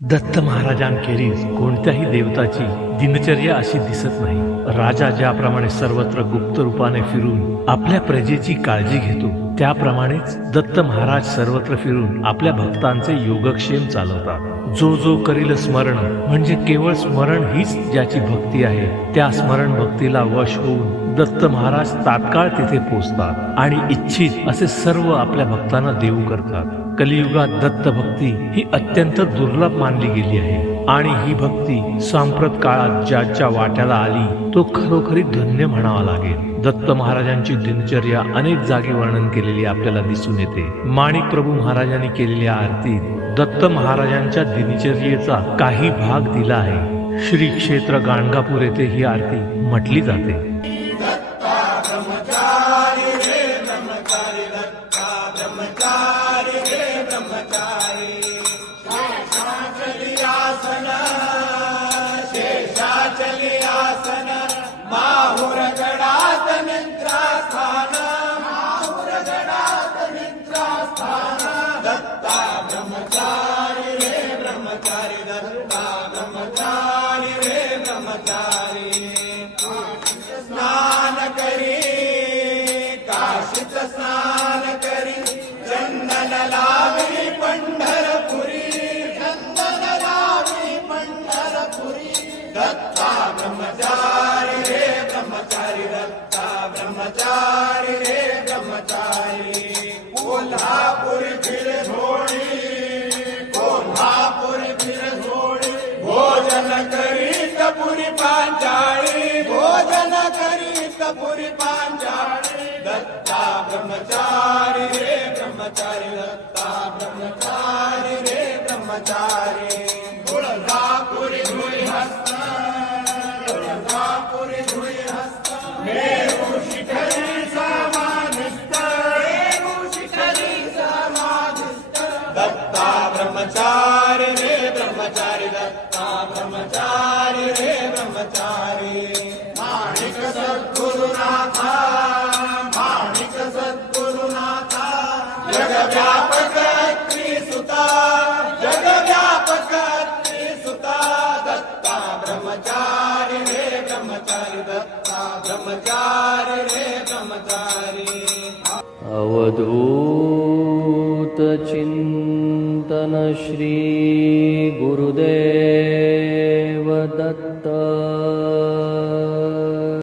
दत्त महाराजांखेरीज कोणत्याही देवताची दिनचर्या अशी दिसत नाही. राजा ज्याप्रमाणे सर्वत्र गुप्त रूपाने फिरून आपल्या प्रजेची काळजी घेतो त्याप्रमाणेच दत्त महाराज सर्वत्र फिरून आपल्या भक्तांचे योगक्षेम चालवतात. जो जो करील स्मरण म्हणजे केवळ स्मरण हीच ज्याची भक्ती आहे त्या स्मरण भक्तीला वश होऊन दत्त महाराज तात्काळ तिथे पोचतात आणि इच्छित असे सर्व आपल्या भक्तांना देऊ करतात. कलियुगात दत्त भक्ती ही अत्यंत दुर्लभ मानली गेली आहे आणि ही भक्ती सांप्रत काळात ज्याच्या वाट्याला आली तो खरोखरी धन्य म्हणावा लागेल. दत्त महाराजांची दिनचर्या अनेक जागी वर्णन केलेली आपल्याला दिसून येते. माणिक प्रभू महाराजांनी केलेल्या आरतीत दत्त महाराजांच्या दिनचर्येचा काही भाग दिला आहे. श्री क्षेत्र गाणगापूर येथे ही आरती म्हटली जाते. ब्रह्मचारी दत्ता ब्रह्मचारी रे ब्रह्मचारी। स्नान करी काशीच स्नान करी चंदन लावी पंढरपुरी। चंदन लावी पंढरपुरी। दत्ता ब्रह्मचारी रे ब्रह्मचारी दत्ता ब्रह्मचारी रे ब्रह्मचारी। कोल्हापुरी भोजन करीत पुरी पांचाळी भोजन करीत पुरी पांचाळी दत्ता ब्रह्मचारी रे ब्रह्मचारी दत्ता ब्रह्मचारी रे ब्रह्मचारी. तुळजापुरी धुळी हस्त तुळजापुरी धुळी हस्त. मेरू शिखरी समाधिस्थ मेरू शिखरी समाधिस्थ दत्ता ब्रह्मचारी जगव्यापक त्रिसुता जगव्यापक त्रिसुता दत्ता ब्रह्मचारी रे ब्रह्मचारी दत्ता ब्रह्मचारी रे ब्रह्मचारी। अवधूत चिंतन श्री गुरुदेव